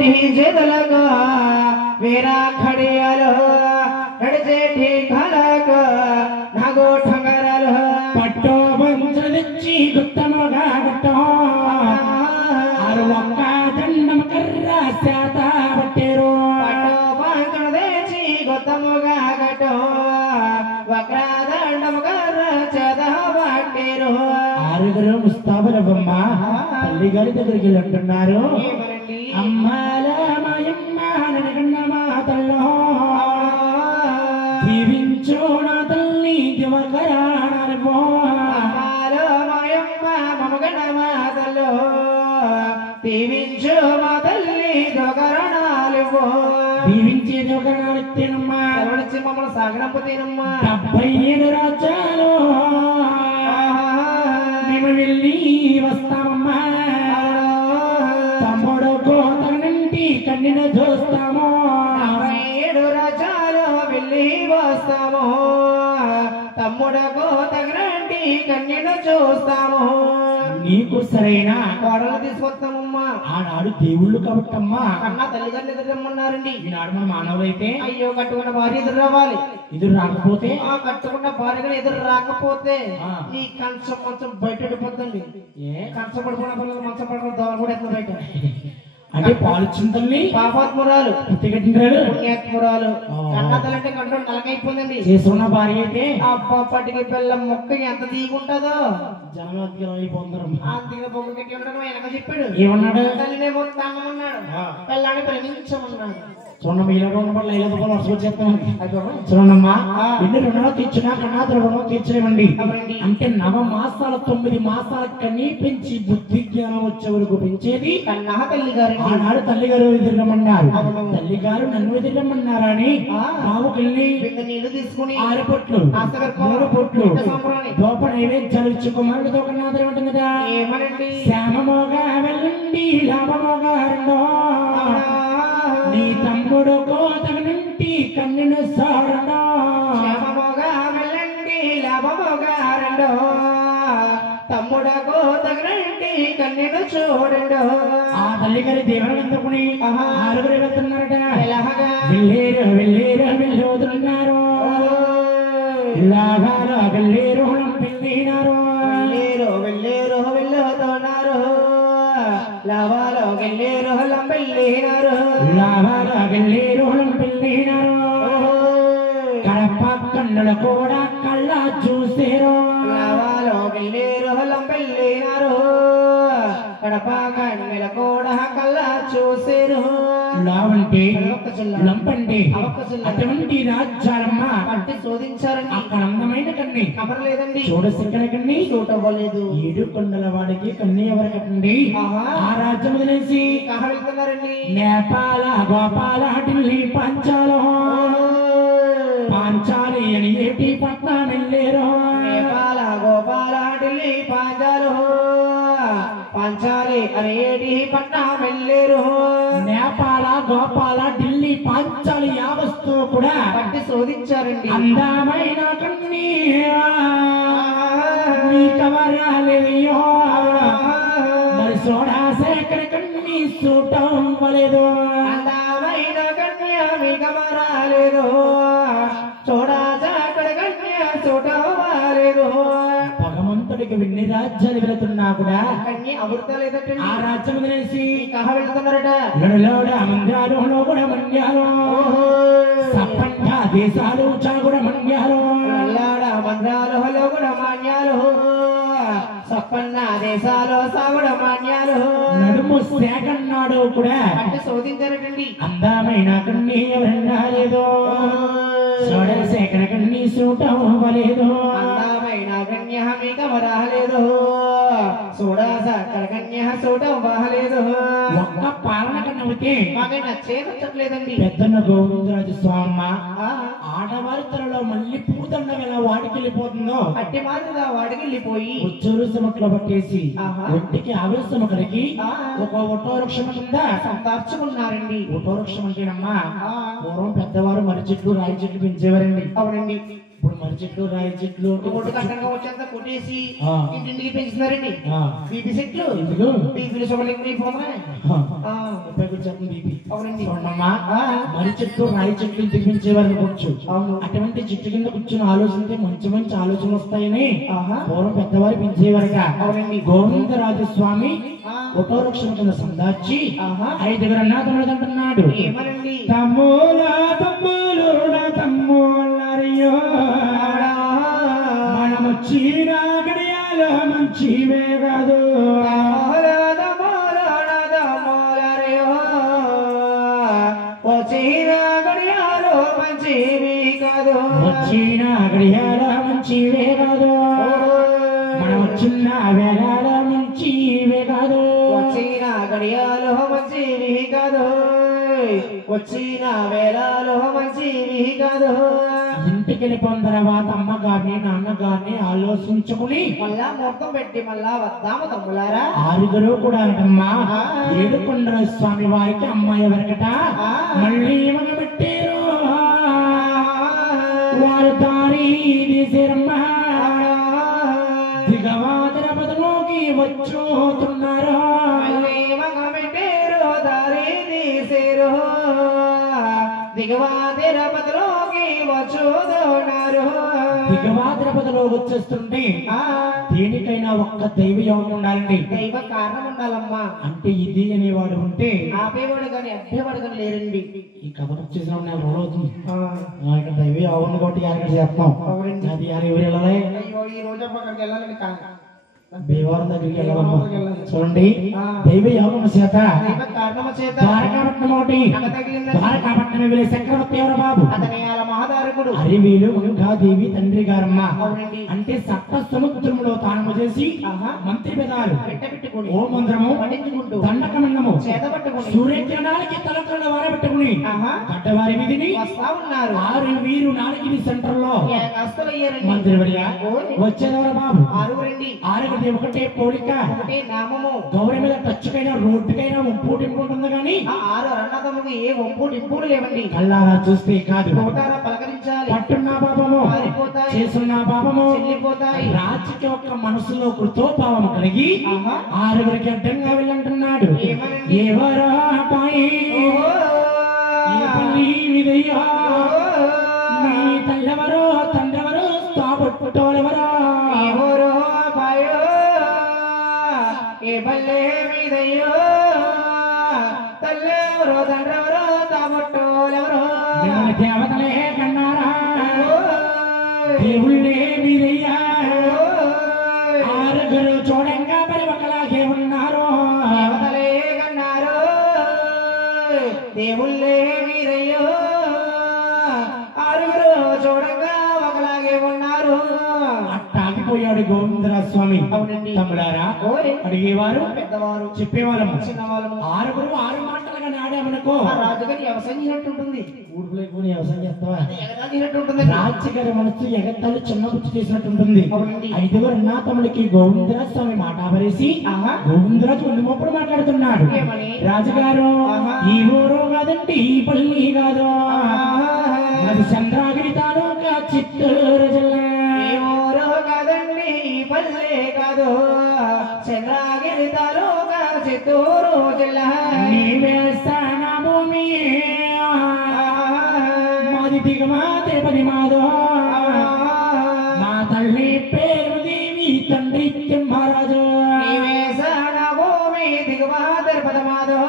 నడిచేటి చేతులకు వీరా ఖడియాలు నడిచేటి కలకు నాగో ఠంగరాలు పట్టో బంచలిచ్చి గుత్తముగా గుట్టో ఆరు ఒక్క దండం కర్ర శాత పట్టేరు పట్టో బంచలు తెచ్చి గుత్తముగా గట్టో వక్రాదండం కర్ర చేత పట్టేరు ఆరుగురు ముస్తాబుల బొమ్మ తల్లి గారి దగ్గరికి వెళ్ళి అంటున్నారు అమ్మాల మాయమ్మ నడిగన్న మాతల్లో దీవించు నా తల్లి దివకరాణాలు అమ్మాలో మాయమ్మ మమగన్న మాతల్లో దీవించు మా తల్లి దివకరణాలు దీవించే దివకరణాలు తినమ్మా మమ్మల్ని సాగనంపు తినమ్మా 77 రాజ్యాలు మేము వెళ్ళి వస్తామమ్మా తమ్ముడు కోతనంటి కన్నిన చూస్తాము 77 రాజ్యాలు వెళ్ళి వస్తాము తమ్ముడకు తగినంటి కన్యను చూస్తాము నీకు సరైన కోడలు తీసుకొస్తామమ్మా ఆనాడు దేవుళ్ళు కాబట్టమ్మా కన్నా తల్లిదండ్రులు ఎదురు రమ్మన్నారండి ఈనాడు మన మానవులైతే అయ్యో కట్టుకున్న భార్య ఎదురు రావాలి ఎదురు రాకపోతే ఆ కట్టుకున్న భార్య ఎదురు రాకపోతే ఆ. ఈ కంచం మంచం బయట వెళ్ళిపోతుంది ఏ కంచం పడుకున్న పిల్లలు మంచం పడుకున్న దోమ కూడా ఎత్తుంది బయట అంటే పాలు చింతల్ని పాపాత్మురాలు పుట్టిగట్టినారు పుణ్యాత్మురాలు ఆ. కన్నా తల్లంటే కంట్లో నలకైపోయిందండి చేసుకున్న భార్య అయితే అబ్బా పట్టికి బెల్లం మొక్క ఎంత తీగుంటుందో జనవద్యం అయిపోతున్నారు అందుకే బొమ్మ కట్టి ఉండడం వెనక చెప్పాడు ఏమన్నాడు తల్లినేమో తామన్నాడు ఆ. పిల్లాన్ని ప్రేమించమన్నాడు చూడండి మీలో ఉన్నప్పుడు ఐదు రూపాయలు వరుస వచ్చేస్తాం చూడమ్మా ఎన్ని రుణాలు తీర్చినా కన్నాతుల రుణం తీర్చలేమండి అంటే 9 మాసాల 9 మాసాల కన్నీ పెంచి బుద్ధి జ్ఞానం వచ్చే వరకు పెంచేది కన్నా తల్లి గారు ఆనాడు తల్లిగారు ఎదురమ్మన్నారు తల్లిగారు నన్ను ఎదురమ్మన్నారా అని బాబుకెళ్ళి నీళ్లు తీసుకుని 6 పొట్లు 3 పొట్లు దోప నైవేద్యాలు ఇచ్చి కుమారుడితో కన్నాతులు ఉంటుందట ఏమనండి శ్యామమోగా వెళ్ళండి లాభమోగా రెండో నీ తమ్ముడు కోతగనంటి కన్నును సారడా క్షేమమోగా వెళ్ళండి లాభమోగా రెండో తమ్ముడకు తగినంటి కన్నెను చూడండు ఆ తల్లిగారి దేవుని అందుకుని 6 వెళ్తున్నారట ఎలాగా వెళ్ళేరు వెళ్ళేరు వెళ్ళోతున్నారు లాభాల వెళ్ళేరు పెళ్ళినారు వెళ్ళేరు వెళ్ళుతున్నారు లాభాలో వెళ్ళేరు వెళ్ళినారు లాభాల వెళ్ళేరు పెళ్ళినారు కడప కన్నులు కూడా కళ్ళ చూసేరు లాభాలో వెళ్ళేరు వెళ్ళినారు కడప కన్నుల కూడా కళ్ళ చూసేరు లావంటే లంపంటే అటువంటి రాజ్యాలమ్మ పట్టి శోధించారండి అక్కడ అందమైన కన్ని కమరలేదండి చూడసిక్కడ కన్ని చూడవ్వలేదు 7 కొండల వాడికి కన్ని ఎవరికటండి ఆ రాజ్యం వదిలేసి కహ వెళ్తున్నారండి నేపాల గోపాల ఢిల్లీ పాంచాలి అని ఏటి పట్నం వెళ్ళేరు నేపాల గోపాల ఢిల్లీ పాంచాలి అని ఏటి పట్నం వెళ్ళేరు నేపాల గోపాల ఢిల్లీ పాంచాలి యావస్తు కూడా పట్టి శోధించారండి అందమైన కన్ని నీకవరాలేదయ్యో మరి సోడా సేకర కన్ని చూడటం వలేదు అందమైన కన్య మీకు మరాలేదు చూడా చాకడ కన్య చూడవాలేదు భగవంతుడికి వెన్ని రాజ్యాలు వెళుతున్నా కూడా కన్య అమృతలేదంటే ఆ రాజ్యం వదిలేసి కహ వెళ్తున్నారట లడలోడ మంద్రాలు కూడా మండ్యాలు సప్పంట దేశాలు కూడా మండ్యాలు నల్లాడ మంత్రాలు కూడా మాన్యాలు సప్పన్న దేశాలు సాగుడ మాన్యాలు నడుము సేకన్నాడు కూడా అంటే శోధించారటండి అందమైన కన్నీ ఎవరన్నా లేదు సోడల సేకర కన్నీ చూడటం అవ్వలేదు అందమైన కన్య మీకు వరాలేదు చూడా సాకర కన్య చూడవ్వలేదు ఒక్క పాలన కన్నవితే మాకు నచ్చేదట్లేదండి పెద్దన్న గోవిందరాజు స్వామి ఆడవారి తలలో మళ్ళీ పూతండ ఎలా వాడికి వెళ్ళిపోతుందో అట్టి మాదిరిగా వాడికి వెళ్ళిపోయి ఉచ్చూరు సమట్లో పట్టేసి ఒంటికి ఆవేశం కలిగి ఒక ఒట్టో వృక్షం కింద సంతార్చుకున్నారండి ఒట్టో వృక్షం అంటేనమ్మా పూర్వం పెద్దవారు మర్రి చెట్లు రాయి చెట్లు పెంచేవారండి అవునండి ఇప్పుడు మర్రి చెట్లు రాయి చెట్లు కొట్టు కట్టంగా వచ్చేంత కొట్టేసి ఆ. ఇంటింటికి పెంచుతున్నారండి ఆ. బీపీ సెట్లు ఎందుకు బీపీలు షుగర్లు ఎక్కువ అయిపోతున్నాయి ముప్పైకి వచ్చేస్తుంది బీపీ. అవునండి. చూడమ్మా, మరి చెట్టు రాయి చెట్లు తిప్పించేవారు కూర్చు. అటువంటి చెట్టు కింద కూర్చొని ఆలోచిస్తే మంచి మంచి ఆలోచనలు వస్తాయని పూర్వం పెద్దవారు పెంచేవారట. గోవిందరాజు స్వామి వటోరక్షణ కింద సందార్చి 5 అన్నాథములు అంటున్నాడు. తమ్ములా తమ్ములుడా తమ్ములారియో, మనమొచ్చిన గడియాలో మంచివే కాదు, వచ్చిన గడియాలో మంచివి కాదు, వచ్చిన గడియాల మంచివే కాదు, మనం వచ్చిన వేళ మంచివే కాదు, వచ్చిన గడియాలో మంచివి కాదు, వచ్చిన వేళలో మంచివి కాదు. ఇంటికి వెళ్ళిపోయిన తర్వాత అమ్మగారిని నాన్నగారిని ఆలోచించుకుని మళ్ళా ముహూర్తం పెట్టి మళ్ళా వద్దాము తమ్ములారా. 6 కూడా అంటమ్మా. ఏడుకొండల స్వామి వారికి అమ్మాయి ఎవరికట మళ్ళీ మగబెట్టారు. వారు దారి తీసేరమ్మా, దిగవాదర బదులోకి వచ్చుతున్నారు. దారి తీసేరు, దిగవాదిర బదులోకి వచ్చుతున్నారు. దిగవాద్రపదలో వచ్చేస్తుంటే దేనికైనా ఒక్క దైవ యోగం ఉండాలండి, దైవ కారణం ఉండాలమ్మా. అంటే ఇది అనేవాడు ఉంటే ఆపేవాడు కానీ అడ్డేవాడు కానీ లేరండి. ఈ కథ వచ్చేసిన రోజు అవుతుంది. ఇక్కడ దైవ యోగం కాబట్టి ఇక్కడ చేస్తాం. అది ఎవరు వెళ్ళాలి? అయ్యో ఈ రోజు అక్కడికి వెళ్ళాలని కాదు, దేవాలయం దగ్గరికి వెళ్ళాలమ్మా. చూడండి, దైవ యోగం చేత కారణము చేత ద్వారకాపట్నం ఒకటి, ద్వారకాపట్నం వెళ్ళే చక్రవర్తి ఎవరు బాబు? అతని మహాదారకుడు అరివేలు మంగాదేవి తండ్రి గారమ్మ. అంటే సప్త సముద్రములో తానము చేసి మంత్రి పెదాలు ఓ మంత్రము దండకమండము సూర్యకిరణాలకి తలకళ్ళ వారబెట్టుకుని కట్టవారి విధిని వస్తా ఉన్నారు. 6 వీరు 4 సెంటర్ లో మంత్రి వర్య వచ్చేదెవరు బాబు? 6 ఒకటే పోలిక, ఒకటే నామము. గౌరీ మీద టచ్కైనా రోడ్డుకైనా ఒంపూటింపు ఉంటుంది కానీ 6 అన్నదమ్ములు ఏ ఒంపుడు ఇంపుడు లేవండి. కళ్ళారా చూస్తే కాదు, పలకరించాలి. పట్టున్న పాపము చేస్తున్న పాపము చెల్లిపోతాయి. రాజుకి ఒక మనసులో కృతోపావం కలిగి 6 అడ్డంగా వెళ్ళంటున్నాడు. ఎవరో అబ్బాయి విదయ్యా, నీ తల్లెవరో తండ్రెవరో స్థాపట్టోలెవరో, ఎవరో భయో ఏ బల్లే మీదయ్యో, తల్లెవరో తండ్రెవరో తాబట్టోలెవరో, దేవతలే కన్నారా దేవుళ్ళే మీదయ్యా, 6 చూడంగా మరి ఒకలాగే ఉన్నారు. దేవతలే కన్నారు దేవుళ్ళే మీరయ్యో, 6 చూడంగా ఒకలాగే ఉన్నారు. అట్టాగిపోయాడు గోవిందరాజ స్వామి. తమ్ముడారా అడిగేవారు పెద్దవారు చెప్పేవాళ్ళము, చిన్నవాళ్ళము. 6 మాటలుగా నాడామనుకో రాజుగారి వ్యవసాయం చేసినట్టుంటుంది. ఊరు లేకుండా వ్యవసాయం చేస్తావా? చేసినట్టుంటుంది. రాజ్యగారి మనసు ఎగతాలు చిన్న బుచ్చి చేసినట్టుంటుంది. 5 అన్నాతములకి గోవిందరాజ స్వామి మాట ఆపరేసి గోవిందరాజు ముందుమప్పుడు మాట్లాడుతున్నాడు. రాజుగారు ఈ ఊరు కాదండి, ఈ పల్లి కాదు, అది చంద్రగిరి తాలూకా చిత్తూరు జిల్లా. ఊరు కాదండి ఈ పల్లె కాదు, చంద్రగిరి తాలూకా చిత్తూరు జిల్లా. నీవే స్థాన భూమి మాది దిగమా తిరుపతి మాదో, మా తల్లి పేరు దేవి తండ్రి తిమ్మరాజు. నీవే స్థాన భూమి దిగుమా తిరుపతి మాదో,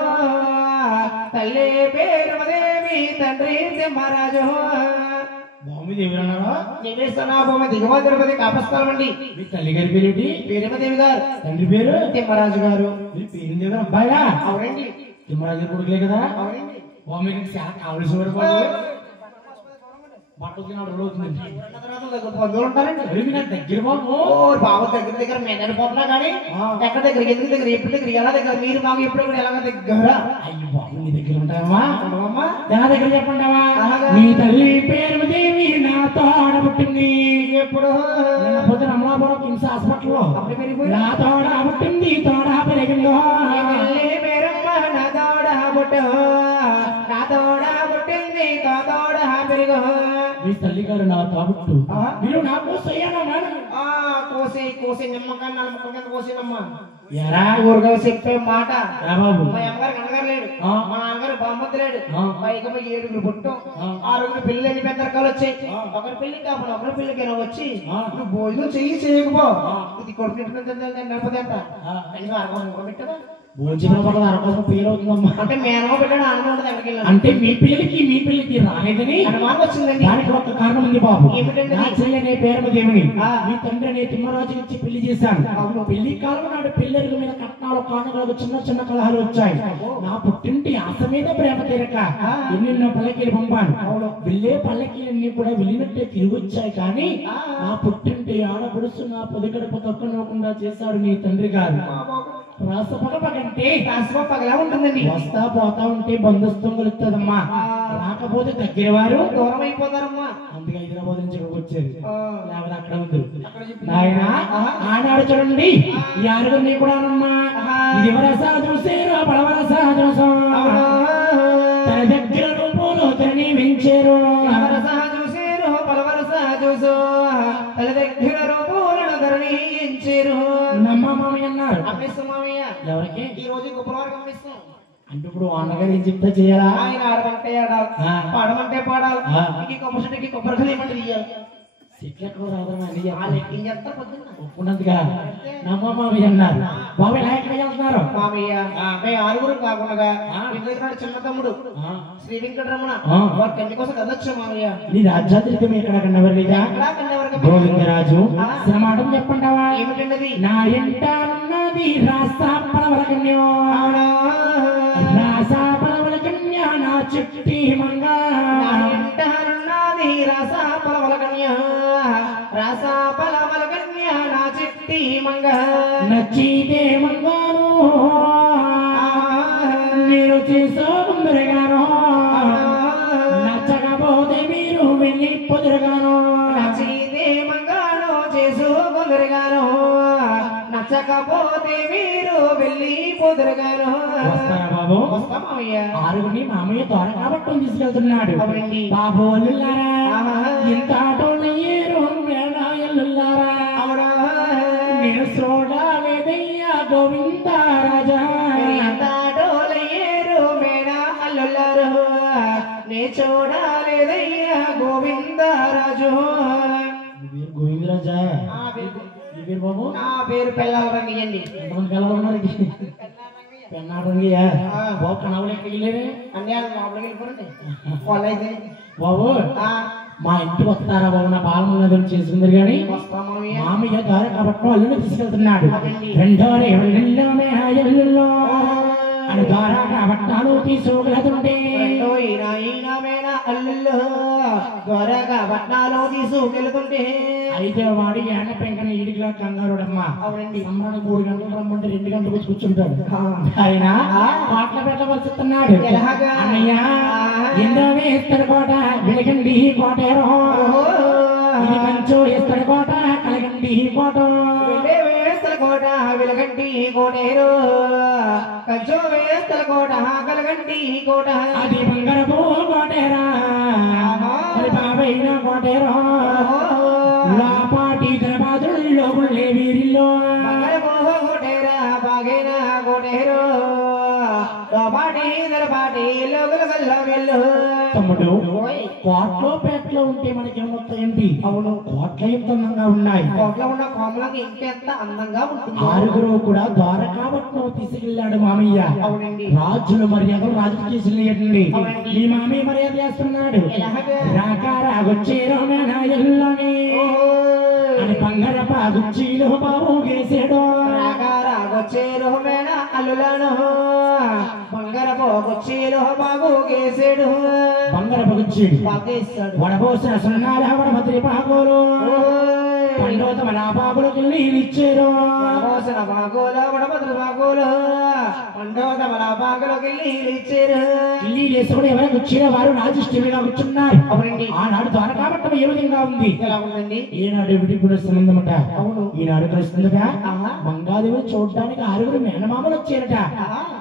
తల్లి పేరు దేవి తండ్రి తిమ్మరాజు. భూమి దేవి అన్నారా? నివేశనాభూమి దిగువ తిరుపతి కాపస్థలం అండి. మీ తల్లి గారి పేరేంటి? పేరమదేవి గారు. తండ్రి పేరు తిమ్మరాజు గారు. మీ పేరు దేవి అబ్బాయిలా? అవునండి. తిమ్మరాజు కొడుకులే కదా? అవునండి. భూమి చాలా కావలసి బట్టలు పందులు ఉంటారండి. దగ్గర బాబు బాబు దగ్గర మెదడు పోతున్నా కానీ ఎక్కడ దగ్గర ఎందుకు దగ్గర ఎప్పుడు దగ్గర ఎలా దగ్గర మీరు మాకు ఎప్పుడు కూడా ఎలాగ దగ్గర. అయ్యి బాబు నీ దగ్గర ఉంటావా? అమ్మా నా దగ్గర చెప్పంటావా? నీ తల్లి పేరు దేవి నాతో ఆడబుట్టింది. ఎప్పుడు పోతే రమణాపురం కిమ్స్ హాస్పిటల్లో నా తోడ పుట్టింది, తోడ పెరిగిందో. పేరమ్మ నా తోడ పుట్టు, నా తోడ పుట్టింది, తోడ పెరుగు మీ తల్లి గారు నా కాబట్టు మీరు నాకు సయ్యానా కోసి కోసి నిమ్మకాయ నమ్మకం కింద కోసినమ్మా ఎరా ఊరుగా చెప్పే మాట బాబు మా అమ్మగారికి అన్నగారు లేడు మా నాన్నగారు బామ్మద్దు లేడు పైగా 7 పుట్టం 6 పెళ్లి ఎన్ని పెద్ద రకాలు వచ్చాయి ఒకరి పెళ్లికి కాకుండా ఒకరి పెళ్లికి వచ్చి నువ్వు భోజనం చెయ్యి చేయకపో ఇది కొడుకు నడపదేంట పెట్టదా భోజనం అరకోసం ఫెయిల్ అవుతుందమ్మా అంటే మేనమో పెట్టాడు ఆనందం ఉంటుంది ఎక్కడికి వెళ్ళాలి అంటే మీ పిల్లలకి రాలేదని అనుమానం వచ్చిందండి దానికి ఒక కారణం ఉంది బాబు ఏమిటండి? నా చెల్లి అనే పేరు దేవుని మీ తండ్రి అనే తిమ్మరాజు ఇచ్చి పెళ్లి చేశాను పెళ్లి కాలం నాడు పెళ్లిరుగు మీద కట్నాలు కానుకలకు చిన్న చిన్న కలహాలు వచ్చాయి నా పుట్టింటి ఆశ మీద ప్రేమ తీరక ఎన్నెన్నో పల్లకీలు పంపాను వెళ్ళే పల్లకీలన్నీ కూడా వెళ్ళినట్టే తిరిగి వచ్చాయి కానీ నా పుట్టింటి ఆడపడుసు నా పొదిగడప తొక్కనవ్వకుండా చేశాడు మీ తండ్రి గారు రాసపగపగంటే పగలా ఉంటుందండి వస్తా పోతా ఉంటే బంధుత్వం కలుగుతుందమ్మా రాకపోతే దగ్గరవారు దూరం అయిపోతారమ్మా అందుకే హైదరాబాద్ నుంచి ఇక్కడికి వచ్చేది లేకపోతే అక్కడ ఉంది నాయన ఆనాడు చూడండి ఈ ఆరుగురిని కూడానమ్మా ఇది వరసా చూసేరు పడవరసా చూసా తన దగ్గర రూపంలో తనని వెంచారు చూసేరు పలవరస చూసు తన దగ్గర రూపంలో ధరణి ఎంచారు నమ్మ మామయ్య అన్నారు అమ్మిస్తాం మామయ్య ఎవరికి ఈ రోజు గొప్పవారికి అమ్మిస్తాం అంటే ఇప్పుడు అన్నగారు ఏం చెప్తా చేయాలా ఆయన ఆడమంటే ఆడాలి పాడమంటే పాడాలి ఇంక కొబ్బరి చెట్టుకి కొబ్బరికాయలు ఏమంటే తీయాలి చెట్లు ఎక్కడ రాదని పొద్దున్న నమ్మ మామయ్య అన్నారు బాబాయ్ ఎక్కడ వెళ్తున్నారు మామయ్య మేము 6 కాకుండా చిన్న తమ్ముడు శ్రీ వెంకటరమణ వారి కన్య కోసం కదొచ్చా మామయ్య నీ రాజ్యాద్రికం ఎక్కడ కన్నవరిగా గోవిందరాజు శ్రమాటం చెప్పంటావా ఏమిటండి నా ఎంటానున్నది రాసాపలవల కన్యో రాసాపలవల కన్య నా చిట్టి మంగ ఎంటానున్నది రాసాపలవల కన్య రాసాపలవల కన్య నా చిట్టి మంగ నచ్చితే మంగాను మీరు చేసుకోముందరగాను నచ్చకపోతే మీరు వెళ్ళి పొదురుగాను నచ్చితే మంగాను చేసుకోముందరగాను నచ్చకపోతే మీరు వెళ్ళి పొదురుగాను వస్తారా బాబు వస్తామయ్యా ఆరుగురిని మామయ్య ద్వారకాపట్నం తీసుకెళ్తున్నాడు బాబు అల్లుల్లారా ఇంత ఆటోళ్ళయ్యేరు మేడాయల్లుల్లారా నేను చూడాలేదయ్యా గోవింద రాజా ఆటోలయ్యేరు మేడా అల్లుల్లారు నే చూడాలేదయ్యా గోవింద రాజు గోవిందరాజా బాబు నా పేరు పెళ్ళాల రంగయ్యండి ఎంతమంది పిల్లలు ఉన్నారు పెన్నారంగయ్యా బాబు కనవలు ఎక్కడికి వెళ్ళేది అన్నీ లోపలికి వెళ్ళిపోరండి వాళ్ళైతే బాబు మా ఇంటికి వస్తారా బాబు నా బాలమున్నదని చేసుకుందరు కానీ మామయ్య ద్వారకాపట్నం అల్లుని తీసుకెళ్తున్నాడు రెండో ఎల్లుల్లో అని ద్వారకాపట్నాలు తీసుకోగలుగుతుంటే అల్లుల్లో ద్వారకాపట్నాలు తీసుకెళ్తుంటే అయితే వాడి ఎండ పెంకన ఈడికిలా కంగారుడమ్మా సంబరానికి 3 గంటలు రమ్మంటే 2 గంటలకు వచ్చి కూర్చుంటాడు ఆయన పాటల పెట్టవలసిస్తున్నాడు అన్నయ్య ఎన్నో వేస్తాడు కోట వెలగండి కోటేరో ఇది కంచో వేస్తాడు కోట కలగండి కోట వేస్తల కోట వెలగండి కోటేరో కంచో వేస్తల కోట కలగండి కోట అది బంగారపు కోటేరా బాబైన కోటేరో లాపాటి దరబాదుల్లో గుళ్ళే వీరిల్లో కోటేరా బాగైన కోటేరో లాపాటి దరబాటి లోగుల గల్ల వెళ్ళు తమ్ముడు కోట్లో పేటలో ఉంటే మనకి ఏమొస్తాయండి అవును కోట్ల ఎంత అందంగా ఉన్నాయి కోట్లో ఉన్న కోమలకి ఇంకెంత అందంగా ఉంటుంది ఆరుగురు కూడా ద్వారకాపట్నం తీసుకెళ్ళాడు మామయ్య అవునండి రాజుల మర్యాదలు రాజుకి తీసుకెళ్ళండి ఈ మామయ్య మర్యాద చేస్తున్నాడు రాకారాగొచ్చేరో మేనాయల్లోని అని బంగారపాగుచ్చీలో బాబు గేసాడు రాకారాగొచ్చేరో మేన అల్లులను బంగారపోగొచ్చేరో బాబు గేసాడు బంగారపగుచ్చి వడబోసిన సున్నాల వడమద్రి పాగోలు పండోతమ నా బాబులకు నీళ్ళు ఇచ్చారు బాగోల వడమద్ర బాగోలు మండోదమల బాగలోకి ఇచ్చారు ఇల్లు వేసుకుని ఎవరైనా వచ్చిన వారు రాజశ్రీగా కూర్చున్నారు. అవునండి. ఆనాడు ద్వారకాపట్నం ఏ విధంగా ఉంది? ఎలా ఉందండి? ఈనాడు విడిపుడు సంబంధమట. అవును. ఈనాడు కలుస్తుందిగా మంగాదేవిని చూడడానికి 6 మేనమామలు వచ్చారట.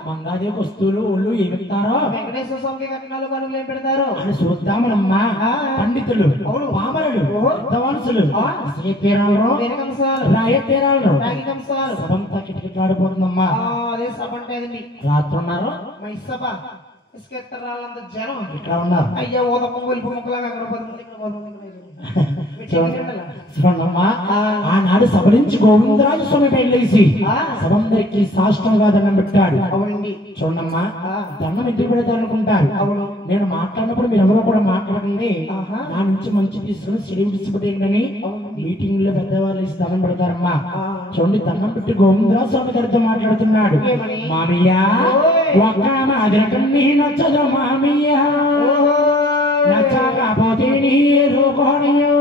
మంగాదేవి వస్తువులు ఒళ్ళు ఏమిస్తారో వెంకటేశ్వర స్వామికి కట్నాలు కనుగలు ఏం పెడతారు అని చూద్దామనమ్మా. పండితులు, పామరులు, విద్వాంసులు, సభంతా కిటకిటలాడిపోతుందమ్మా. అదే సభ అంటే అదండి. రాత్రి ఉన్నారు మైసభ ఇసుకెత్తరాళ్ళంత జనం ఇక్కడ ఉన్నారు. అయ్యా ఓదమ్మ ఒలిపు ముక్కలాగా అక్కడ 10 మంది ఇక్కడ 10 మంది చూడమ్మా. ఆనాడు సభ నుంచి గోవిందరాజు స్వామి బయలుదేసి సభందరికి సాష్టంగా దండం పెట్టాడు. చూడమ్మా, దండం ఎందుకు పెడతారు అనుకుంటారు. నేను మాట్లాడినప్పుడు మీరు ఎవరో కూడా మాట్లాడండి, నా నుంచి మంచి తీసుకుని సిడి విడిచిపెట్టేయండి మీటింగ్ లో పెద్దవాళ్ళు ఇచ్చి దండం పెడతారమ్మా. చూడండి, దండం పెట్టి గోవిందరాజు స్వామి గారితో మాట్లాడుతున్నాడు. మామయ్య ఒక మాదిరకన్నీ నచ్చదు మామయ్య, నచ్చకపోతే నీరు కోణయో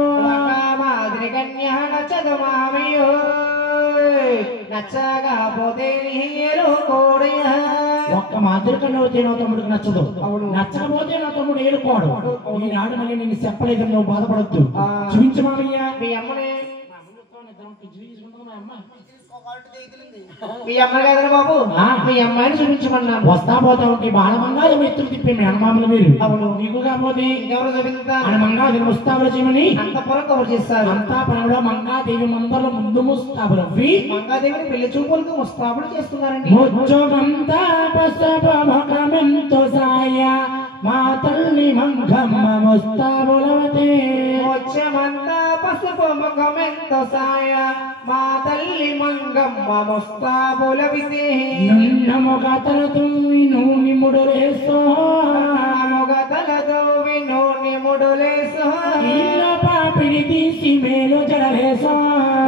మాదిరికన్యా నచ్చదు మామయ్యో, నచ్చకపోతే నీరు కోడయ. ఒక్క మాదిరి కన్నా అయితే నా తమ్ముడికి నచ్చదు, నచ్చకపోతే నా తమ్ముడు ఏరుకోడు. ఈనాడు మళ్ళీ నేను చెప్పలేదు, నువ్వు బాధపడద్దు. చూపించు మామయ్య. మీ అమ్మని మీ అమ్మాయి కదా బాబు, మీ అమ్మాయిని చూపించమన్నాను. వస్తా పోతా ఉంటే బాలమంగాలు ఎత్తులు తిప్పి మీ అన్నమామలు మీరు. అవును, నీకు కాకపోతే ఇంకెవరు చూపిస్తారు? మంగాదేవి ముస్తాబులు చేయమని అంతపురం కవర్ చేస్తారు. అంతాపురంలో మంగాదేవి మందల ముందు ముస్తాబులు మంగాదేవిని పెళ్లి చూపులకు ముస్తాబులు చేస్తున్నారండి. ముచ్చమంతా పసపముఖమెంతో సాయ మా తల్లి మంగమ్మ ముస్తాబులవతే. ముచ్చమంతా పసుపు ముఖమెంతో సాయ మా తల్లి మంగమ్మ ముస్తాబులవితే. నిన్న మొగతలతో నూనె ముడులేసో, మొగతలతో నూనె ముడులేసో, ఇళ్ళ పాపిడి తీసి మేలు జడలేసో.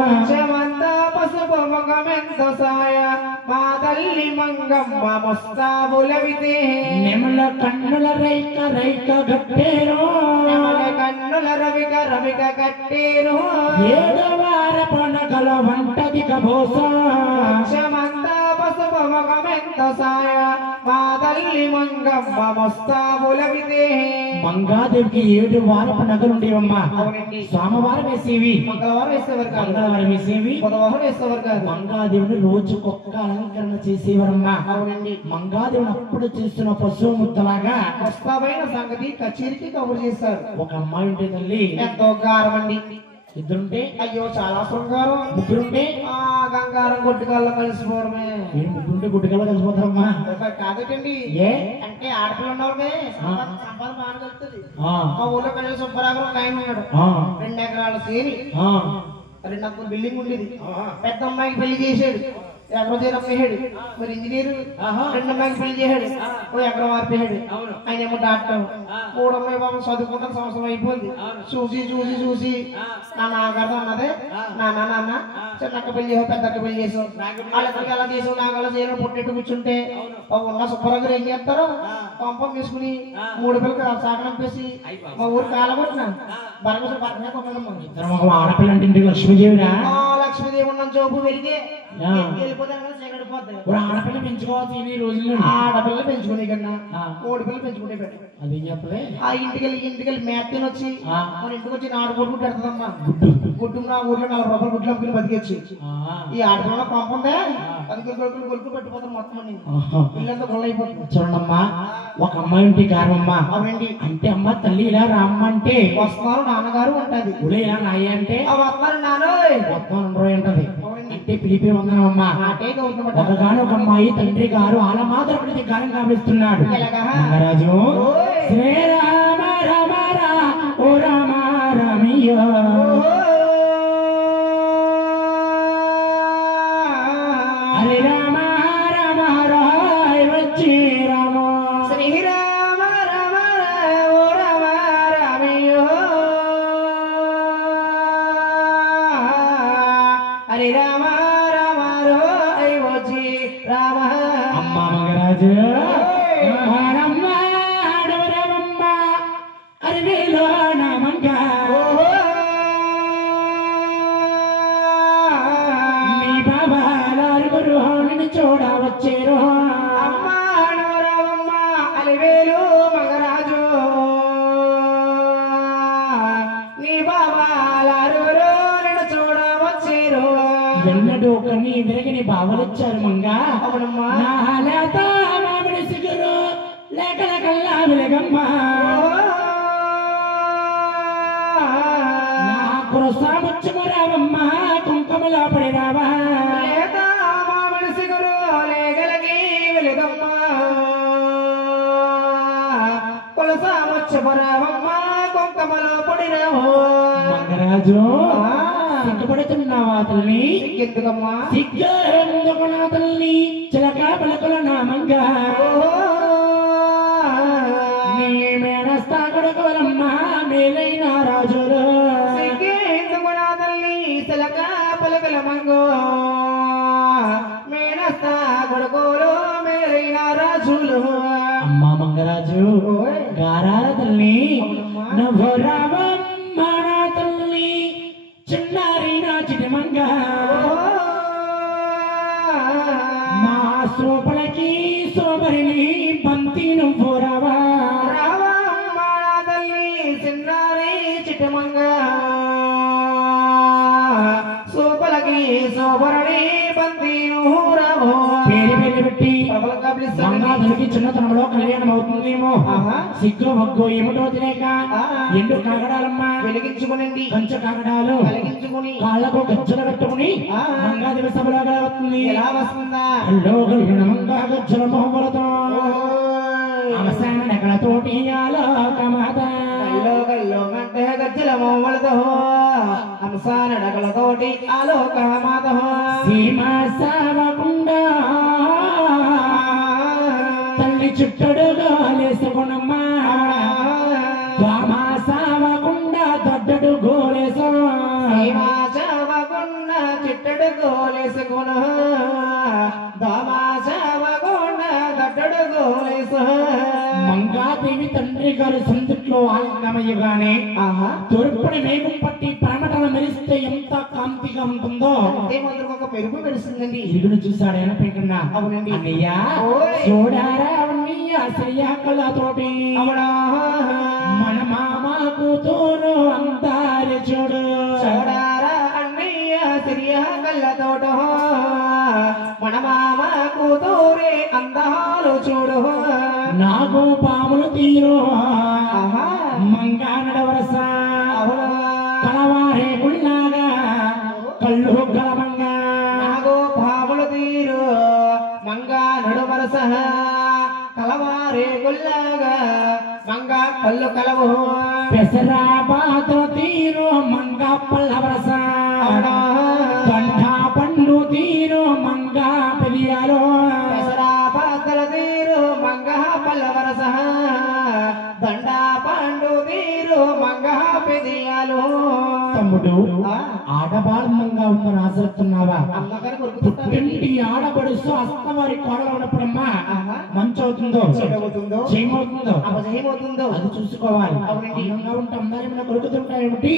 ముచ్చమంతా పసుపు ముఖమెంతో సాయ మా తల్లి మంగమ్మ ముస్తాబులవితే. నెమల కన్నుల రైక రైక గట్టేరో, నెమల కన్నుల రవిక రవిక కట్టేరో. 7వ వార పండగల వంటది కబోసా. ముచ్చమంతా పసుపు ముఖమెంతో సాయ మా తల్లి మంగమ్మ ముస్తాబులవితే. మంగాదేవికి 7 వారపు నగలు ఉండేవమ్మా. సోమవారం వేసేవి, మంగళవారం వేసేవారు కాదు, మంగళవారం వేసేవి, బుధవారం వేసేవారు కాదు. మంగాదేవిని రోజుకొక్క అలంకరణ చేసేవారమ్మా. అవునండి. మంగాదేవిని అప్పుడు చేస్తున్న పశువు ముద్దలాగా ప్రస్తావైన సంగతి కచేరికి కబురు చేశారు. ఒక అమ్మాయి ఉంటే తల్లి ఎంతో గారం అండి. ఇద్దరుంటే అయ్యో చాలా శృంగారం. ముగ్గురుంటే గంగారం కొట్టుకాల్లో కలిసిపోవడమే. ముగ్గురుంటే గుడ్డికల్లా కలిసిపోతారమ్మా. కాదటండి, ఏ అంటే ఆడపిల్ల ఉన్నవాళ్ళకే సంపాదన బాగా కలుగుతుంది. మా ఊర్లో కళ్యాణ సుబ్బరాగరం ఒక ఆయన ఉన్నాడు. 2 ఎకరాల సేని, 2 అంతల బిల్డింగ్ ఉండేది. పెద్ద అమ్మాయికి పెళ్లి చేసాడు, ఎకరం చేరు అమ్మేసాడు. మరి ఇంజనీరు 2 అమ్మాయికి పెళ్లి చేశాడు, ఓ ఎకరం మార్పేశాడు. ఆయన ఏమో డాక్టర్. 3 అమ్మాయి బాబు చదువుకుంటాను, సంవత్సరం అయిపోయింది. చూసి చూసి చూసి నా నాగర్థం అన్నదే, నాన్న చిన్నక్క పెళ్లి చేసావు, పెద్దక్క పెళ్లి చేసావు, వాళ్ళకి ఎలా చేసావు, నాకు అలా చేయడం పొట్టెట్టు కూర్చుంటే ఉన్న సుబ్బరాజు ఏం చేస్తారో పంపం తీసుకుని 3 పిల్లలు సాగనంపేసి మా ఊరు కాలగొట్టిన బరగసలు పక్కనే కొమ్మమ్మా. ఆడపిల్ల అంటే లక్ష్మీదేవిరా. లక్ష్మీదేవి ఉన్న జోబు వెలిగే వెళ్ళిపోతాను కదా, చీకటి పోతాయి. ఆడపిల్ల పెంచుకోవాలి ఈ రోజుల్లో. ఆడపిల్ల పెంచుకునే కన్నా 3 పిల్లలు పెంచుకుంటే పెట్టు. అది చెప్పలే. ఆ ఇంటికెళ్ళి మేత్తని వచ్చి మన ఇంటికి వచ్చి 4 గుడ్లు పెడతాదమ్మా. గుడ్డు నా ఊర్లో 40 రూపాయలు గుడ్లు అమ్ముకుని బతికేచ్చు. ఈ ఆడపిల్ల పంపందే 10 కొడుకులు గొలుపు పెట్టిపోతారు మొత్తం అని ఇల్లంతా గొల్ల అయిపోతుంది. చూడమ్మా, ఒక అమ్మాయి ఉంటే కారమ్మా. అవునండి. అంటే అమ్మ తల్లి ఇలా రామ్మ అంటే వస్తున్నారు నాన్నగారు ఉంటది, ఇలా నాయ అంటే వస్తున్నారు నాన్న ఉంటది. అంటే పిలిపి వందనమ్మా. ఒకగానొక అమ్మాయి తండ్రి గారు అలా మాత్రం గానం కావిస్తున్నాడు. రాజు శ్రీరామ రమ ఓ రామ రమయ్య హరి రామ రామ రాయ్ వచ్చి రామ. శ్రీరామ రమ ఓ రామ రమయ్య హరి రామ రామ రాయ్ వచ్చి రామ. అమ్మ మగరాజు అలివేలు మంగరాజు నీ బాబాలారు నన్ను చూడవచ్చేరు ఎన్నడూ కని విరగని బావలొచ్చారు మంగా అవునమ్మా నా లేత మామిడి సిగురు లేకల కల్లా విరగమ్మ నా కురసాముచ్చము రావమ్మ కుంకుమలో పడి రావా లేత మామిడి సిగురు లేగలకి వెలుగమ్మ కొలసాముచ్చము రావమ్మ కుంకుమలో పడి రావు మంగరాజు సిగ్గుపడుతున్నావా తల్లి ఎందుకమ్మా సిగ్గు నా తల్లి చిలక పలకల నామంగా నీ మేనస్తా కొడుకోలమ్మ మేలైన రాజులు ఎందుకునా తల్లి చిలక పలకల మంగో మేనస్తా కొడుకోలు మేలైన రాజులు అమ్మా మంగరాజు గారాల తల్లి నువ్వు రావమ్మ నా తల్లి చిన్నారి నా చిటిమంగ మా సోపలకి సోమరిని బంతి నువ్వు రావా రావమ్మ నా తల్లి చిన్నారి చిటమంగ సోపలకి సోబరణి బంతి రావో పేరు పేరు పెట్టి ప్రబలంగా పిలుస్తాను మంగాధరికి చిన్నతనంలో కళ్యాణం అవుతుందేమో సిగ్గు మొగ్గు ఏమిటో తెలియక ఎండు కాగడాలమ్మ వెలిగించుకునండి కంచ కాగడాలు కలిగించుకుని కాళ్ళకు గజ్జలు కట్టుకుని మంగాదేవి సభలో వస్తుంది ఎలా వస్తుందా అల్లో కలిగిన మంగా గజ్జల మొహములతో అవసానకలతోటి ఆలోకమాత గల్లో గల్లో మంటే గజ్జల మోమలతో అంసాన డగలతోటి ఆలోకమాత సీమా సావకుండా తల్లి చుట్టడుగా లేసుకునమ్మా వామా సావకుండా దొడ్డడు గోలేసో చావకుండా చిట్టడు గోలేసుకును దామా చావకుండా దట్టడు గోలేసు మంగాదేవి తండ్రి గారి సందుట్లో ఆనందమయ్యగానే తూర్పుని మేఘం పట్టి పరమటన మెరిస్తే ఎంత కాంతిగా ఉంటుందో ఒక మెరుపు మెరుస్తుందండి ఇరుగును చూసాడు ఎనపెట్టున్నా అవునండి అన్నయ్య చూడారా అన్నయ్య శ్రీయాకలతోటి అవునా మన మామ కూతురు అందారి చూడు చూడారా అన్నయ్య సిరియా కళ్ళతోట మన మామ కూతురే అందాలు చూడు నాకు పాములు తీరు మంగానడ వరస కలవారే గుళ్ళాగా కళ్ళు గలమంగా నాగో పాములు తీరు మంగా నడు వరస కలవారే గుల్లాగా మంగా పళ్ళు కలవు పెసరా పాత్ర తీరు మంగా పల్ల వరస గంఠా పండు తీరు మంగా పెరియాలో పెసరా పాత్ర తీరు మంగా పల్ల వరస దండా పండు తీరు మంగా పెదియాలు తమ్ముడు ఆడబాలంగా ఉందని ఆశిస్తున్నావా అమ్మగారు పుట్టింటి ఆడబడుస్తూ అస్తవారి కోడలు ఉన్నప్పుడమ్మా మంచి అవుతుందో చెడవుతుందో చేయమవుతుందో అపజయమవుతుందో అది చూసుకోవాలి అవునండి. అందంగా ఉంటే అందరి మీద కొడుకుతుంటాయేమిటి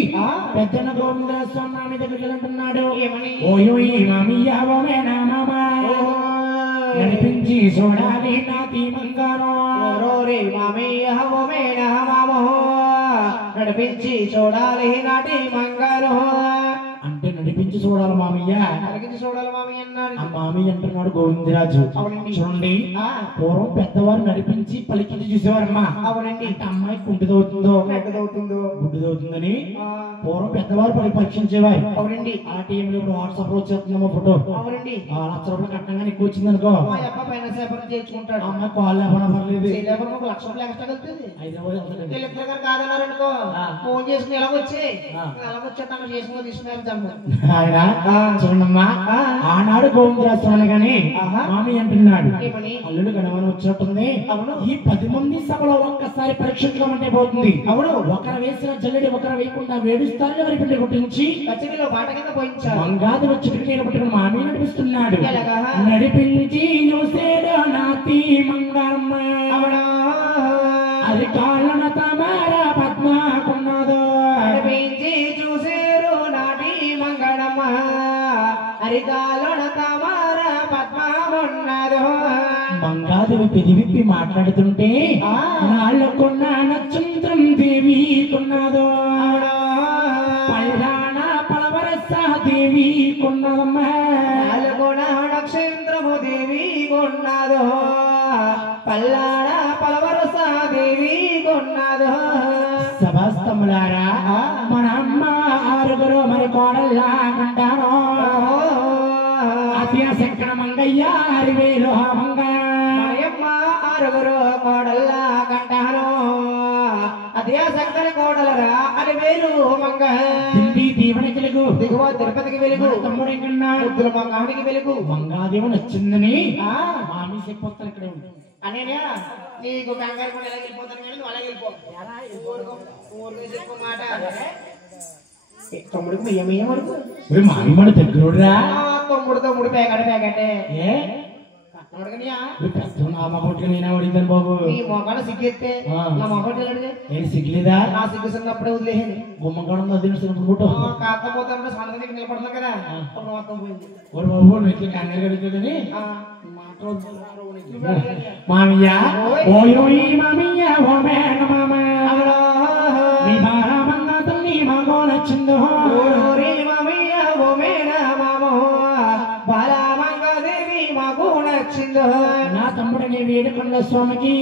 పెద్దన్న గోవింద స్వామి దగ్గరికి అంటున్నాడు ఏమని ఓయోయి మామియావమే నా మామ నడిపించి చూడాలి నా తీమంగానో ఓరోరి మామయ్య హోమేన మామో నడిపించి చూడాలి నాటి మంగారు అంటే నడిపించి చూడాలి మామయ్య నడిపించి చూడాలి మామయ్య అన్నారు ఆ మామయ్య అంటున్నాడు గోవిందరాజు అవునండి. చూడండి పూర్వం పెద్దవారు నడిపించి పలికించి చూసేవారమ్మా అవునండి. అంటే అమ్మాయి కుంటిదవుతుందో నెట్టదవుతుందో గుడ్డిదవుతుందని పూర్వం పెద్దవారు పరీక్షించేవారు అవునండి. ఆ టైంలో ఇప్పుడు వాట్సాప్ లో వచ్చేస్తుందమ్మా ఫోటో అవునండి. లక్ష రూపాయలు కట్టంగానే ఎక్కువ వచ్చింది అనుకో మా అప్ప పైన సేపరం చేర్చుకుంటాడు అమ్మాయి కాల్ లేకుండా పర్లేదు చేయలేపరం ఒక లక్ష రూపాయలు ఎక్స్ట్రా కలుగుతుంది హైదరాబాద్ వెళ్తాడండి. వీళ్ళిద్దరు గారు కాదన్నారనుకో ఫోన్ చేసుకుని ఎలాగొచ్చి ఎలాగొచ్చే తను చేసుకుని తీసుకున్నారు ఆయన చూడమ్మా ఆనాడు గోవిందరాజు కానీ మామి అంటున్నాడు ఏమని? అల్లుడు గణమని వచ్చినట్టుంది అవును. ఈ 10 మంది సభలో ఒక్కసారి పరీక్షించమంటే పోతుంది అవును. ఒకరు వేసిన జల్లెడి ఒకరు వేయకుండా వేడుస్తారు ఎవరి పిండి కొట్టించి కచేరీలో పాట కింద పోయించారు మంగాది వచ్చి నీళ్ళు పట్టుకుని మామి నడిపిస్తున్నాడు ఎలాగా? నడిపించి చూసేడు నాతి మంగమ్మ అవునా అది కాళ్ళన తమార పద్మాకున్నదో నడిపించి చూసేరు నాటి మంగళమ్మ అరికాలోన తమార పద్మమున్నదో మంగా మంగాదేవి పెది విప్పి మాట్లాడుతుంటే నాలో కొన్న నక్షత్రం దేవి కొన్నదో పల్లాన పలవరస దేవి కొన్నదమ్మా నాలో కొన్న నక్షత్రము దేవి కొన్నదో పల్లాన పలవరస దేవి కొన్నదో సభస్తములారా మన అమ్మ ఆరుగురు మరి కోడల్లా అంటాను అత్యాశంకర మంగయ్య అరివేలు మంగమ్మ ఆరుగురు కోడల్లా కంటాను అత్యాశంకర కోడలరా అరివేలు మంగ దీవెన తెలుగు దిగువ తిరుపతికి వెలుగు తమ్ముడే కన్నా ముద్దుల మంగానికి వెలుగు మంగాదేవి నచ్చిందని మామి చెప్పొస్తారు ఇక్కడ అనేనా నీకు కంగారు కూడా ఎలా వెళ్ళిపోతాను కానీ నువ్వు అలాగే వెళ్ళిపో చెప్పు మాట తమ్ముడికి మెయ్యం అడుగు మామి మన దగ్గరురా తమ్ముడు పేకటే ఏ నేను బాబు ఈ మొక్కలు సిగ్గెత్తే నా మొక్కలు అడిగే నేను సిగ్గులేదా నా సిగ్గు చిన్నప్పుడే వదిలేను గుమ్మగడం ఫోటో కాకపోతే సంత దగ్గర నిలబడుతున్నా కదా అప్పుడు మొత్తం పోయింది ఓ బాబు నువ్వు ఇట్లా కంగారు కడుగుతుందని మామయ్య ఓయోయి మామయ్య ఓ మేన మామ నీ బారామంగా తల్లి మాగో నచ్చిందో ఓయోరి మామయ్య ఓ మేన మామ బారామంగా దేవి మాకు నచ్చిందో నా తమ్ముడిని వేడుకొండ స్వామికి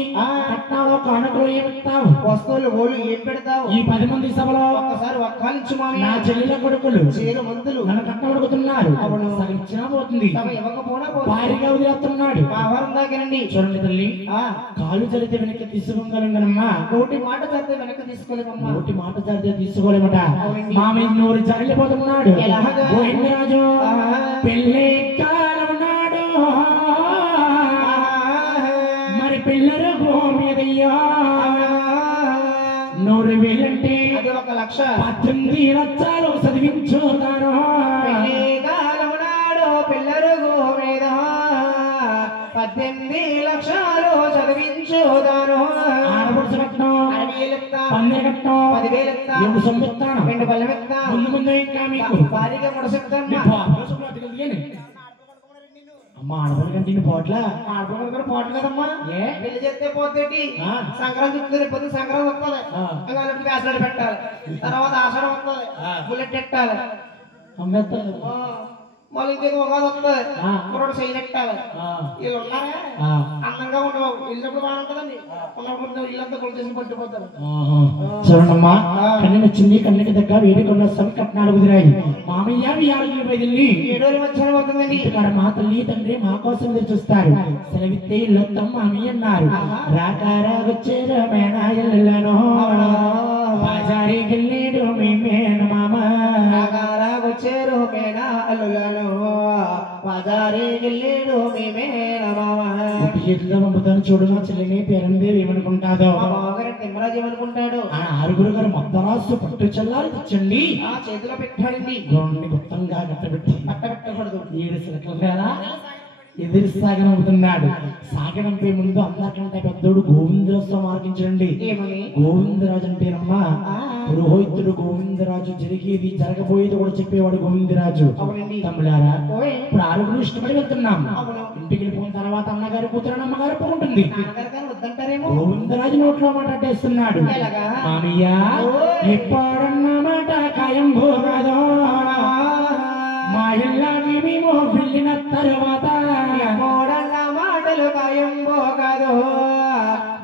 కట్నాలో కానుకలు ఏమిస్తావు వస్తువులు ఓళ్ళు ఏం పెడతావు ఈ 10 మంది సభలో ఒక్కసారి ఒక్కాలించు మామయ్య నా చెల్లెల కొడుకులు చీర మందులు నన్ను కట్టబడుకుతున్నారు సగం ఇచ్చినా పోతుంది ఇవ్వకపోనా భారీగా వదిలేస్తున్నాడు ఆహారం దాకేనండి చూడండి తల్లి కాలు జరిగితే వెనక్కి తీసుకోగలంగనమ్మా నోటి మాట జరిగితే వెనక్కి తీసుకోలేమమ్మా నోటి మాట జరిగితే తీసుకోలేమట మామి నూరు జరలిపోతున్నాడు గోవిందరాజు పెళ్ళే కాలం నాడు మరి పిల్లలు గోమీదయ్యా 100,000 అంటే అది 1,00,000 18 లక్షలు చదివించుతాను కాలం నాడు పిల్లలు గోమీద 18 లక్షలు చదివించుతాను ఆడపడుచు కట్నం 5,000 పందె కట్నం 10,000 ఎప్పుడు సొమ్మిస్తాను 2 బల్లెత్తా ముందు ఇంకా మీకు భారీగా ముడసెత్తాను అమ్మా ఆడపడి కంటే పోట్ల ఆడపడి కూడా పోటు కదమ్మా ఏ పెళ్లి చేస్తే పోతేటి సంక్రాంతి వస్తుంది పొద్దు సంక్రాంతి వస్తుంది అలాంటి వేసలాడి పెట్టాలి తర్వాత ఆషాఢం వస్తుంది బుల్లెట్ పెట్టాలి అమ్మేస్తారు మళ్ళీ ఇంకేదో ఉగాది వస్తుంది కుర్రోడు చెయ్యి పెట్టాలి వీళ్ళు ఉన్నారా అందంగా ఉండవు ఇల్లు బాగుంటుందండి ఉన్నప్పుడు ఇల్లంతా కొలు చేసి పట్టిపోతారు చూడండమ్మా కన్ను నచ్చింది కన్నుకి దగ్గర వేడుకొండ స్వామి కట్నాలు కుదిరాయి మామయ్య వియాలు బయలుదేరి 7 రోజులు మధ్యాహ్నం అవుతుందండి ఇక్కడ మా తల్లి తండ్రి మా కోసం ఎదురు చూస్తారు సెలవిస్తే ఇల్లొత్తం మామి అన్నారు రాకారాగొచ్చేరు మేనాయలను బాజారికి వెళ్ళేడు మీ మేన మామ రాకారాగొచ్చేరు మేనా అల్లులను బాజారికి వెళ్ళేడు మీ మేన మామ చేతిలో పంపుతాను చూడు మా చెల్లిని పేరందేవి ఏమనుకుంటాదో తిమ్మరాజు ఏమనుకుంటాడు ఆ 6 గారు మొత్తం రాసు పట్టు చల్లారి తెచ్చండి ఆ చేతిలో పెట్టాడండి గోండి గుప్తంగా కట్టబెట్టి పెట్టకూడదు 7 సిలకల వేళ ఎదురు సాగనంపుతున్నాడు సాగనంపే ముందు అందరికంటే పెద్దోడు గోవిందరాజు మార్గించండి గోవిందరాజు అంటేనమ్మా పురోహితుడు గోవిందరాజు జరిగేది జరగబోయేది కూడా చెప్పేవాడు గోవిందరాజు తమ్ముడారా ఇప్పుడు 6 ఇష్టపడి వెళ్తున్నాం ఇంటికి వెళ్ళిపోయిన తర్వాత అన్నగారి కూతురు అమ్మగారు పోంటుంది గోవిందరాజు నోట్లో మాట్లాడేస్తున్నాడు మామయ్య ఎప్పుడన్నమాట ఖాయం భోగదో మా ఇళ్ళకి మేము వెళ్ళిన తర్వాత మాటలు ఖాయం భోగదో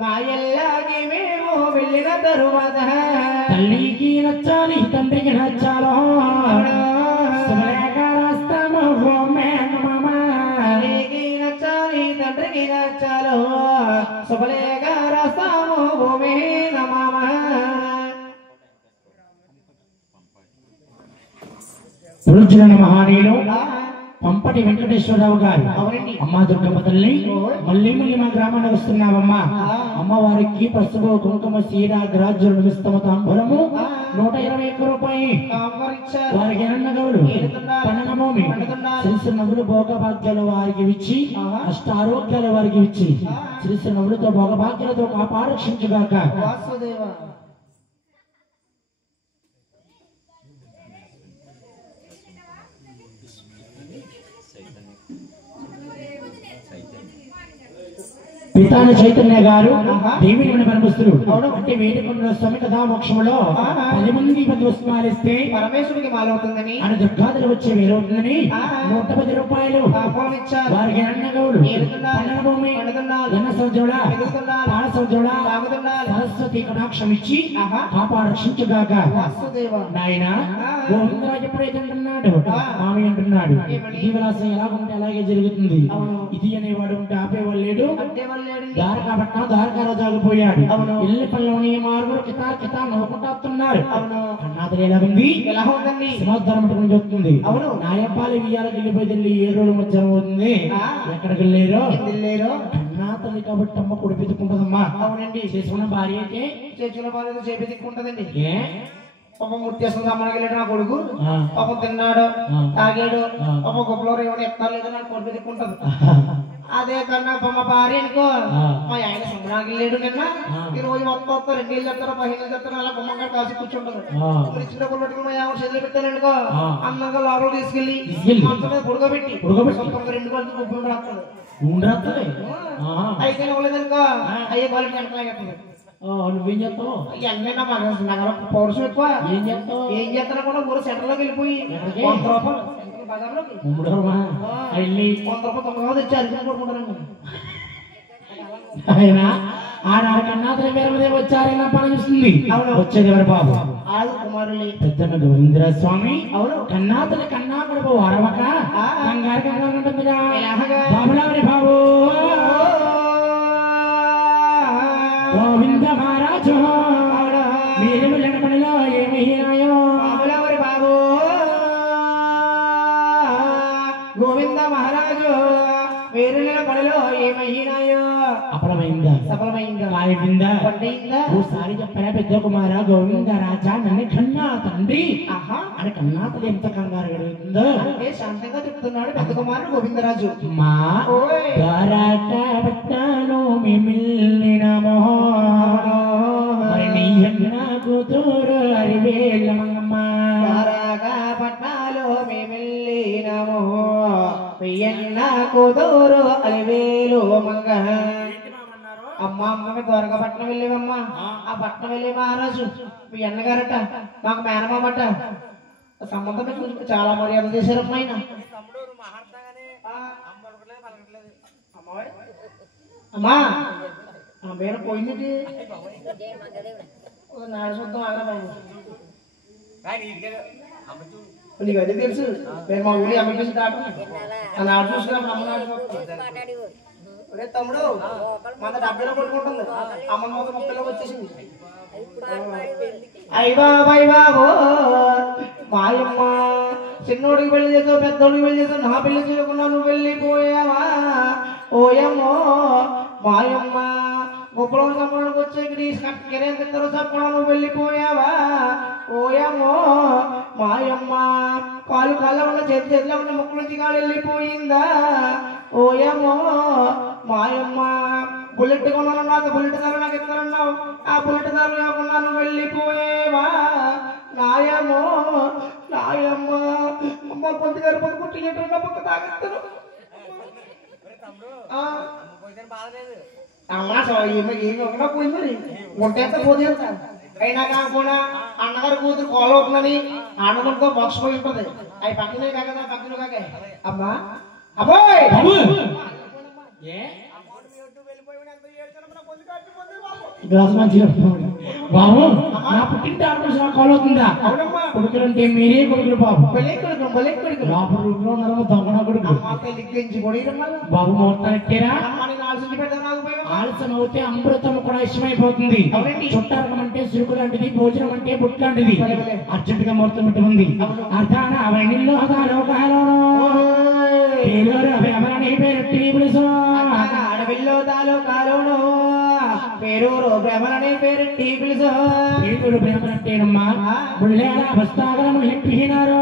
మా ఇళ్ళకి మేము వెళ్ళిన తరువాత తల్లికి నచ్చాలి తండ్రికి నచ్చాలో రాస్తాము తల్లికి నచ్చాలి తండ్రికి నచ్చాలో శుభలేఖ రాస్తాము భూమి నమామ పురుషులను మహానీయులు పంపటి వెంకటేశ్వరరావు గారు అమ్మా దుర్గమ్మ తల్లి మళ్ళీ మా గ్రామానికి వస్తున్నావమ్మా అమ్మవారికి పసుపు కుంకుమ సీర గ్రాజ్యులు మిస్తమ తాంబూలము 121 రూపాయి వారికి ఎన్నగవులు పన్నగమోమి శ్రీశ్రీ నవ్వులు భోగభాగ్యాలు వారికి ఇచ్చి అష్టారోగ్యాలు వారికి ఇచ్చి శ్రీశ్రీ నవ్వులతో భోగభాగ్యాలతో కాపారక్షించుగాక పితాని చైతన్య గారు ఆహా. దేవిని పరమస్తులు అవును. అంటే వేడుకొండ స్వామి కథా మోక్షంలో 10 మంది 10 వస్తువులు ఇస్తే పరమేశ్వరుడికి మాలవుతుందని అని దుర్గాదులు వచ్చే వేరవుతుందని ఆహా. 110 రూపాయలు పాపం ఇచ్చారు. వారికి అన్నగౌడు ఏలుతున్నారు, పన్నెల భూమి పండుతున్నారు, ఎన్న సంవత్సరాల ఎదుగుతున్నారు, పాల సంవత్సరాల తాగుతున్నారు. సరస్వతి కటాక్షం ఇచ్చి ఆహా. కాపాడు రక్షించుగాక వాసుదేవ నాయన ఆ. గోవిందరాజు ఎప్పుడైతే అంటున్నాడు ఆ. మామి అంటున్నాడు ఏమని? ఈ విలాసం ఎలా ఉంటే అలాగే జరుగుతుంది అవును. ఇది అనేవాడు ఉంటే ఆపేవాళ్ళు లేడు అంటే వాళ్ళు లేడండి. ద్వారకాపట్నం ద్వారకాలో జాగిపోయాడు అవును. ఇల్లు పల్లెని మారుగురు కితా నవ్వుకుంటా వస్తున్నారు అవును. కన్నాతలు ఎలా ఉంది ఎలా ఉందండి? సింహద్వారం పట్టుకుని చూస్తుంది అవును. నాయప్పాలి వియ్యాలకు వెళ్ళిపోయి వెళ్ళి 7 రోజుల మధ్య అవుతుంది ఆ. ఎక్కడికి వెళ్ళారో వెళ్ళారు. కన్నాతల్లి కాబట్టి అమ్మ కొడి పెట్టుకుంటుందమ్మా అవునండి. చేసుకున్న భార్య అయితే చేతుల పాలు చేపి దిక్కుంటదండి. ఏ పాపం ముత్యాసం సమ్మడికి వెళ్ళాడు నా కొడుకు. ఆ. పాపం తిన్నాడు, ఆ. తాగాడు. ఆ. పాపం గొప్పలో ఏమైనా ఎత్తారు లేదో నాకు కొడుకు దిక్కుంటది. అదే కన్నా మా భార్య అనుకో ఆ. మా ఆయన సంబరానికి వెళ్ళాడు నిన్న. ఆ. ఈ రోజు మొత్తం 2 నెలలు చెప్తారు 15 నెలలు చెప్తారు అలా గుమ్మంగా కాసి కూర్చుంటారు. ఆ. ఇప్పుడు ఇచ్చిన డబ్బులు పెట్టుకుని మా ఆవిడ చేతులు పెట్టాననుకో ఆ. అందంగా లోపల తీసుకెళ్ళి తీసుకెళ్ళి. మంచం మీద ఉడకబెట్టి ఉడకబెట్టి. సొంతంగా 2 గంటలు గుబ్బులు రాస్తుంది. ఉండరాత్రి అయితే ఇవ్వలేదనుకో అయ్యే క్వాలిటీ వెనకలాగేస్తుంది. నువ్వేం చేస్తావు ఇవన్నీ నా మగ నగరం పౌరుషం ఎక్కువ. ఏం చేస్తావు ఏం చేస్తాను కూడా ఊరు సెంటర్ లోకి వెళ్ళిపోయి ఎక్కడికి? 100 రూపాయలు సెంట్రల్ బజార్లోకి ఉండరమ్మా వెళ్ళి 100 రూపాయలు 9 తెచ్చి అరిసిన కొడుకుంటారండి. ఆయన ఆడారు కన్నాతల పేరు మీద వచ్చారైనా పని చూస్తుంది అవును. వచ్చేది ఎవరు బాబు ఆడు కుమారులే. పెద్దన్న గోవిందర స్వామి అవును. కన్నాతల కన్నా కడుపు వరవక ఆ. కంగారు కంగారు ఉంటుందిగా ఎలాగా? బాబులావరి బాబు గోవింద మహారాజు మీరు వెళ్ళిన పనిలో ఏమయ్యాయో బాబులవరి బాబు గోవింద మహారాజు వేరు పనిలో ఏమయ్యినాయో అపలమైందా సఫలమైందా కాయమైందా పండైందా? ఓసారి చెప్పారా పెద్ద కుమార గోవింద రాజా నన్ను కన్నా తండ్రి ఆహా. అని కన్నాతలు ఎంత కంగారు కలుగుతుందో అంటే శాంతంగా చెప్తున్నాడు పెద్ద కుమారుడు గోవిందరాజు. మా ఓయ్. ద్వారకాపట్నాలు మిమిల్లినమో మరి నీ అన్న కూతురు అరివేల మంగమ్మ ద్వారకా పట్నాలు మేమెళ్ళినాము పెయ్యన్న కూతురు అలివేలు మంగ. అమ్మ అమ్మకి ద్వారకా పట్నం వెళ్ళేవమ్మా. ఆ పట్నం వెళ్ళే మహారాజు మీ అన్నగారట మాకు మేనమామట సంబంధం చూసి చాలా మర్యాద చేశారు అమ్మాయిన. అమ్మా ఆ పేరు పోయింది నాడు చూద్దాం ఆగరా బాబు. నీకు అదే తెలుసు నేను మా ఊరి అమ్మ చూసి దాటం ఆ నాడు చూసుకున్నప్పుడు అమ్మ నాడు ఒరే తమ్ముడు మన 70లో కొట్టుకుంటుంది అమ్మ మొత్తం 30లోకి వచ్చేసింది. అయ్య బాబాయ్ బాబో మాయమ్మ చిన్నోడికి పెళ్లి చేసావు పెద్దోడికి పెళ్లి చేసావు నా పెళ్లి చేయకుండా నువ్వు వెళ్ళిపోయావా ఓయమ్మో మాయమ్మ గొప్పలో చంపడానికి వచ్చే కిరేంద్రో చంపడం నువ్వు వెళ్ళిపోయావా ఓయమ్మో మాయమ్మ కాలు కాళ్ళ ఉన్న చేతిలో ఉన్న ముక్కు నుంచి కాలు వెళ్ళిపోయిందా ఓయమ్మో మాయమ్మ బుల్లెట్ కొన్నాను నాకు బుల్లెట్ ధర నాకు ఇస్తారన్నావు ఆ బుల్లెట్ ధర లేకుండా నువ్వు వెళ్ళిపోయేవా నాయమ్మో నాయమ్మ అమ్మ పొద్దు గారు పొద్దు పుట్టినట్టు పక్క తాగెత్తాను అమ్మా ఏమి ఒకటా పోయింది మరి ఒంటేస్త పోతే అయినా కాకుండా అన్నగారు కూతురు కోల అవుతుందని అన్నగుంటూ బాక్స్ పోయి ఉంటుంది అవి పక్కనే కాక పక్కన కాక అమ్మా అబ్బాయి గ్లాస్ మంచిగా బాబు నా పుట్టింటి ఆడపడుచు నాకు కాల్ అవుతుందా అవునమ్మా కొడుకులంటే మీరే కొడుకులు బాబు బలే కొడుకు లోపల రూట్లో ఉన్నారు దొంగన కొడుకు అమ్మ తల్లి గెంజి కొడిరమ్మా బాబు మొత్తానికేరా అమ్మ నేను ఆలోచించి పెడతాను నాకు పోయి ఆలస్యం అవుతే అమృతం కూడా ఇష్టమైపోతుంది అవునండి. చుట్టారకం అంటే సిరుకు లాంటిది భోజనం అంటే బుట్ లాంటిది భలే. అర్జెంట్ గా మొత్తం ఉంటుంది అర్థాన అవన్నీలో అడవిల్లో తాలో కాలోను పేరూరు భ్రమణి పేరు టీపిల్స్ పేరు ప్రేమలంటేనమ్మా బుళ్ళేల బస్తాగలను ఎంపినారు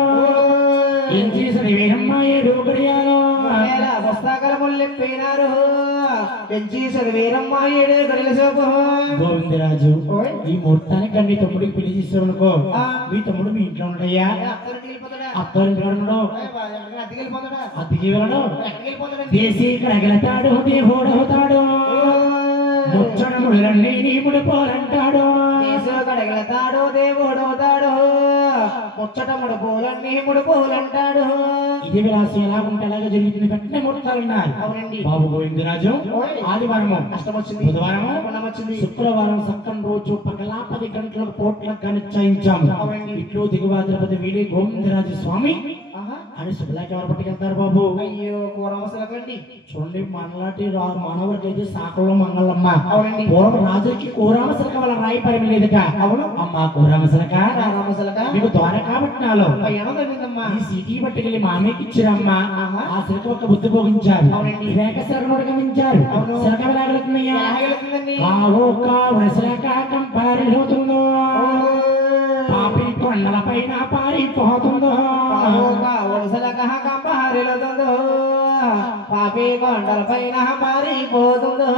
ఏం చేసరి వీరమ్మా ఏడు గడియాలో పుస్తకాల ముల్లెప్పినారు పెంచి వీరమ్మ ఏడు గడిల సోపు గోవిందరాజు ఓయ్. ఈ ముహూర్తానికి నీ తమ్ముడికి పెళ్లి చేసావనుకో ఆ. మీ తమ్ముడు మీ ఇంట్లో ఉంటాయా అత్తరికి వెళ్ళిపోతాడా అత్తారింటి ఉండడు అద్దెకి వెళ్ళిపోతాడా అతికి వెళ్ళడు ఎక్కడికి వెళ్ళిపోతాడా దేశీ కడగలతాడు దేవుడవుతాడు ముచ్చటములన్నీ నీ ముడిపోలంటాడు కడగలతాడు దేవుడవుతాడు ముచ్చటముడు పూలన్నీ ముడుపులంటాడు ఇది విలాసం ఎలా ఉంటే అలాగే జరుగుతుంది వెంటనే ముడతారన్నారు అవునండి బాబు గోవిందరాజు ఆదివారము కష్టం వచ్చింది బుధవారము వచ్చింది శుక్రవారం సక్కం రోజు పగలా 10 గంటలకు పోట్లకు నిశ్చయించాము ఇట్లు దిగువాద్రపతి వీడి గోవిందరాజు స్వామి అని శుభలాకి ఎవరు పట్టుకెళ్తారు బాబు అయ్యో కూరమసలకండి చూడండి మనలాంటి మానవుడికి అయితే సాకలో మంగళమ్మ అవునండి పూర్వం రాజుకి కూరామసలక వాళ్ళ రాయి పరమి లేదుక అవును అమ్మ కూరామసలక మీకు ద్వారకాపట్నాలో ఈ సిటీ పట్టుకెళ్ళి మామయ్యకి ఇచ్చిరమ్మా ఆ సిలక ఒక బుద్ధి పోగించారు రేఖ సిలకను గమనించారు సిలక ఎలాగలుగుతున్నాయా సిలక కంపారిపోతుందో పాపి కొండల పైన పారిపోతుందో పాపి కొండల పైన పారిపోతుందో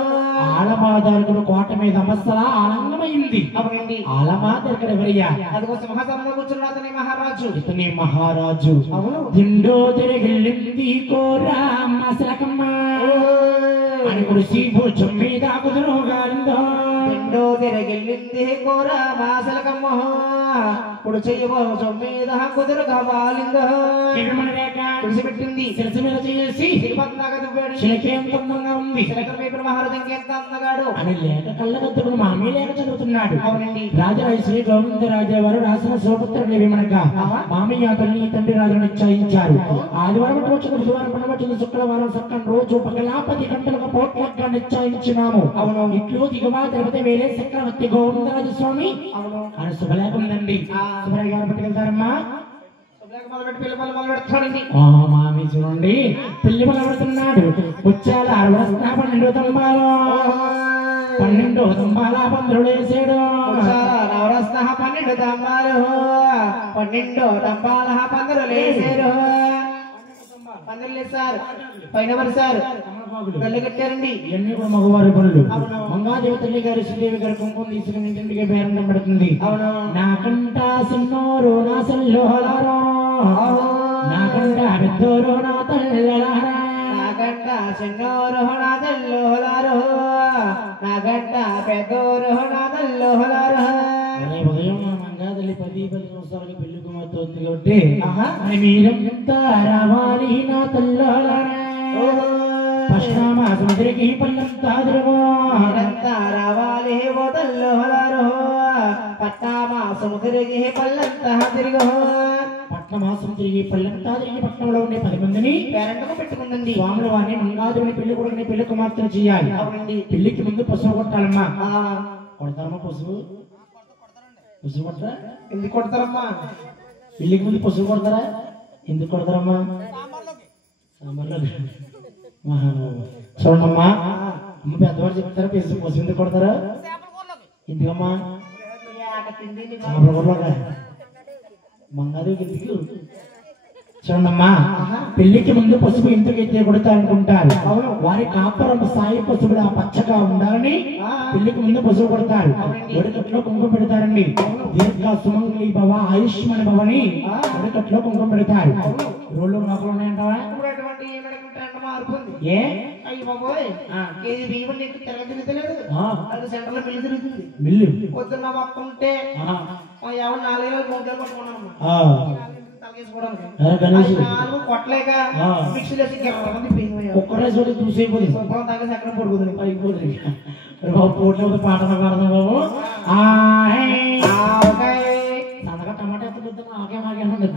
ఆలమాదారుడు కోట మీద మసలా ఆనందమైంది అవునండి ఆలమాదారు ఎవరయ్యా అదిగో సింహాసనంలో కూర్చున్న అతని మహారాజు ఇతని మహారాజు అవును దిండో తిరిగిల్లింది కోరా మసలకమ్మ అని కుడిసి భుజం మీద కుదురు గారిందో దిండో తిరిగిల్లింది కోరా మాసలకమ్మ కుడి చెయ్యి భుజం మీద కుదురు కావాలిందో పెట్టింది శిరసు మీద చేసి ఉంది అని లేక కళ్ళగత్తుకుని మామీ లేక చదువుతున్నాడు అవునండి రాజరాజు శ్రీ గోవిందరాజు వారు రాసిన సోపుత్రుడు విమనగా మామీ అతన్ని తండ్రి రాజును నిశ్చయించారు ఆదివారం వచ్చిన బుధవారం పండుగ శుక్రవారం సక్కం రోజు పగలా 10 గంటలకు పోట్లగా నిశ్చయించినాము అవును ఇట్లు దిగువా తిరుపతి వేలే చక్రవర్తి గోవిందరాజు స్వామి అవును అని శుభలేఖ ఉందండి శుభ్రయ్య గారు పట్టుకెళ్తారమ్మా మామి చూడండి పెళ్లి మొదలుపెడుతున్నాడు వచ్చాల 12 తంబాలు 12 తంబాల పందులు వేసాడు నవరస్న 12 తంబాలు 12 తంబాల పందులు వేసారు పందులు వేసారు పైన వరిసారు గల్లి కట్టారండి ఇవన్నీ కూడా మగవారి పనులు మంగాదేవి తల్లి గారు శ్రీదేవి గారు కుంకుమ తీసుకుని ఇంటికి బేరం పడుతుంది అవును నాకంట సిన్నోరు నా సల్లోలారో నాకంట పెద్దోరు నా తల్లారా నాకంట సిన్నోరు నా తల్లోలారో నాకంట పెద్దోరు నా తల్లోలారో ఉదయం మంగాదేవి 10 సంవత్సరాలకి పెళ్లి కుమార్తె కాబట్టి మీరంతా రావాలి నా తల్లోలారా పశ్చిమాసం తిరిగి పల్లంతా రావాలి ఓ తల్లోలారో పట్నామాసం తిరిగి పల్లంతా తిరిగో పట్నమాసం తిరిగి పల్లంతా తిరిగి పట్నంలో ఉండే 10 మందిని పేరెంట్కు పెట్టుకుందండి స్వాముల వారిని మంగాదుని పెళ్లి కొడుకుని పెళ్లి కుమార్తెను చేయాలి పెళ్లికి ముందు పసుపు కొట్టాలమ్మా కొడతారమ్మా పసుపు కొడతారా ఎందుకు కొడతారమ్మా పెళ్లికి ముందు పసుపు కొడతారా ఎందుకు కొడతారమ్మా సాంబార్లో చూడమ్మా అమ్మ పెద్దవారు చెప్తారా పసుపు ఎందుకు కొడతారా ఎందుకమ్మా మంగాదేవికి ఎందుకు చూడమ్మా పెళ్లికి ముందు పసుపు ఎందుకైతే కొడతారనుకుంటారు వారి కాపురం సాయి పసుపులు ఆ పచ్చగా ఉండాలని పెళ్లికి ముందు పసుపు కొడతారు ఒడికట్లో కుంకుమ పెడతారండి దీర్ఘ సుమంగళి భవ ఆయుష్మాన్ భవని ఒడికట్లో కుంకుమ పెడతారు రోడ్లు నొక్కలు ఉన్నాయంటావా ఏ అయ్యి బాబోయ్ కేజీ బియ్యం నీకు తిరగలేదు అది సెంటర్ లో మిల్లు తిరుగుతుంది మిల్లు పొద్దున్న మొత్తం ఉంటే ఎవరు 4 రోజులు 3 రోజులు పట్టుకున్నాను కొట్టలేక మిక్సీలో ఒక్కడే చోటు చూసేపోతుంది తాగేసి అక్కడ పడుకుంది అయిపోతుంది బాబు పోటీ పాటలు పాడదాం బాబు సన్నగా టమాటా ఎత్తుకుంటాం ఆగే మాగే ఉండదు